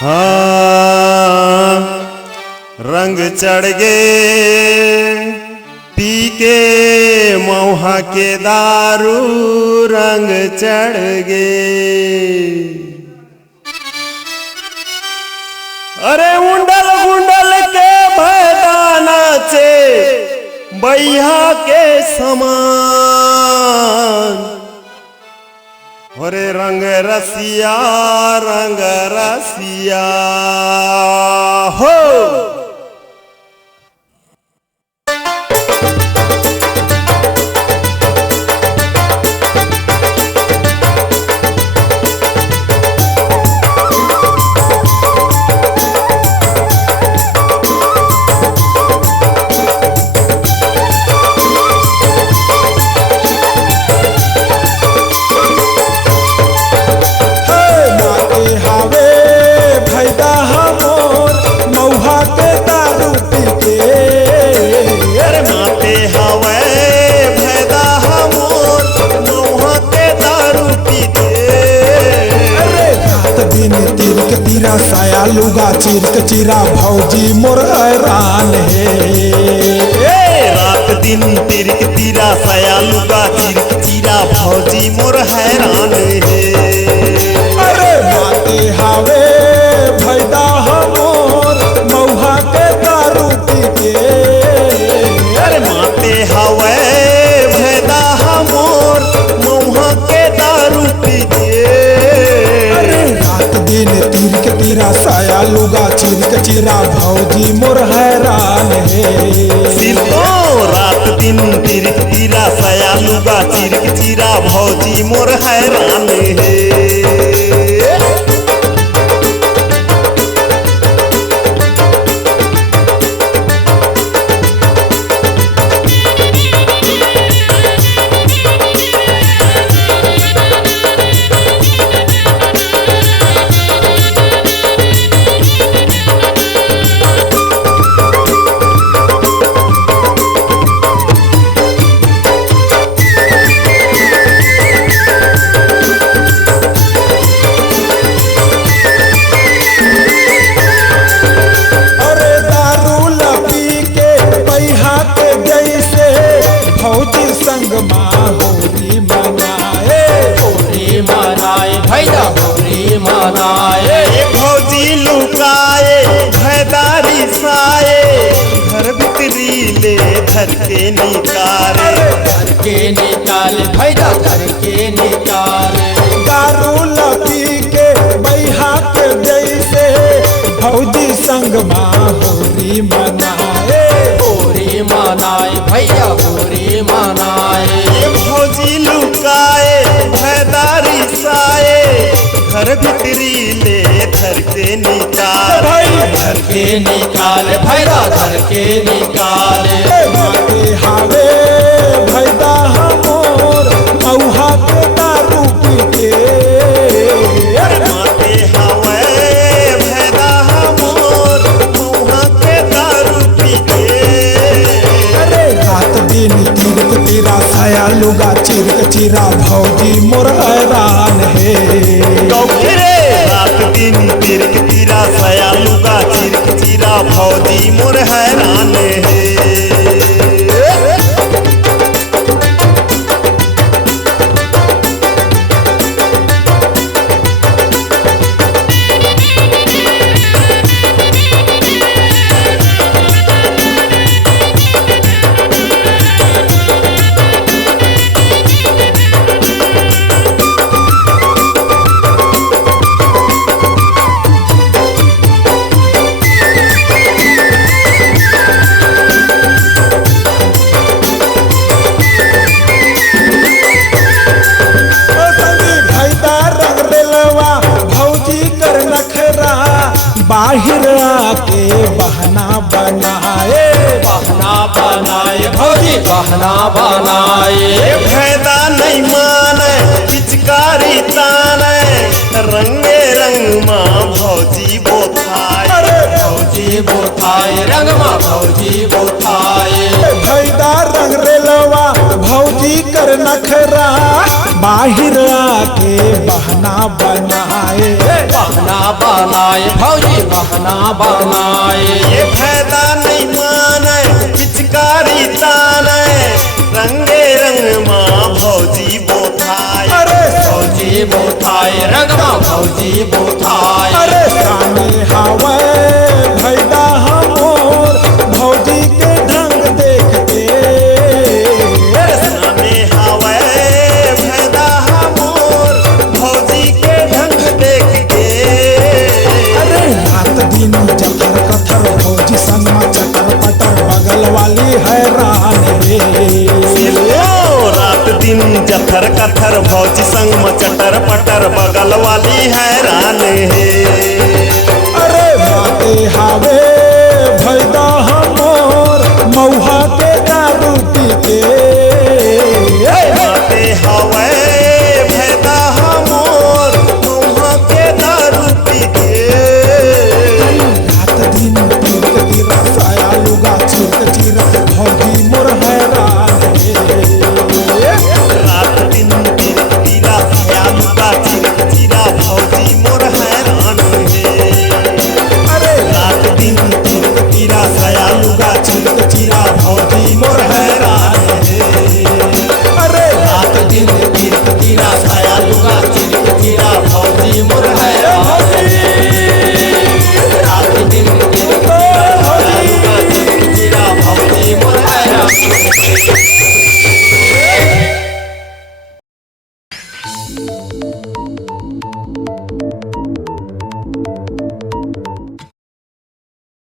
हाँ रंग चढ़ गे पी के मौहा के दारू रंग चढ़ गे। अरे उंडल गुंडल के भैदाना चे बैहा के समान। अरे रंग रसिया हो। तीरा साया लुगा चिरक चिरा भौजी मोर हैरान है। रात दिन तिरक तीरा साया लुगा चिरक चिरा भौजी मोर हैरान है। अरे माते हावे भैदा हमोर मौहा के दारू पी के। अरे माते हावे भैदा हमोर मौहा के दारू पी के। तीरक तीरा साया लुगा चिरक चिरा भौजी मोर हैरान है। सिर तो रात दिन तिरक तीरा साया लुगा चिरक चिरा भौजी मोर हैरान है। संग होरी मनाए भैया होरी मनाए। भौजी लुकाए भैदारी साए घर भीतरी ले धर के निकाले। घर के निकाले भैया घर के निकाले। दारू लपी के बैहा के जैसे भौजी संग होरी मनाए। होरी मनाए भैया होरी मनाए। भौजी लुकाए भैदारी साए घर भीतरी ले धर के निकाले। घर के निकाले भैया घर के निकाले। माते हावे भैदा हमोर मौहा के दारू पी के। माते हावे भैदा हमोर मौहा के दारू पी के। रात दिन तीरक तीरा साया लुगा चिरक चिरा भौजी मोर हैरान है। रात दिन तिरक तीरा साया लुगा चिरक चिरा भौजी मोर हैरान है। बाहिर आके बहना बनाए। बहना बनाए भौजी बहना बनाए। भैदा नहीं माने पिचकारी ताने रंगे रंग माँ भौजी बोथाए। भौजी बोथाए रंग माँ भौजी बोथाए। भैदा रंग रेलवा भौजी कर नखरा बाहिर आके बहना बनाए। बहना बनाए बनाए भौजी बहना बनाए। ये फायदा नहीं माने पिचकारी ताने रंगे रंग माँ भौजी बोथाए। अरे भौजी बोथाए रंगमा भौजी बोथाए। अरे साने हवे भैदा हमोर भौजी के ढंग देख के। साने हवे फायदा हमोर भौजी के ढंग देख के। अरे रात दिन जथर कथर भौजी संग में चटर पटर बगल वाली हैरान रे। रात दिन जथर कथर भौजी संग में चटर पटर बगल वाली हैरान है। अरे माते हावे भैदा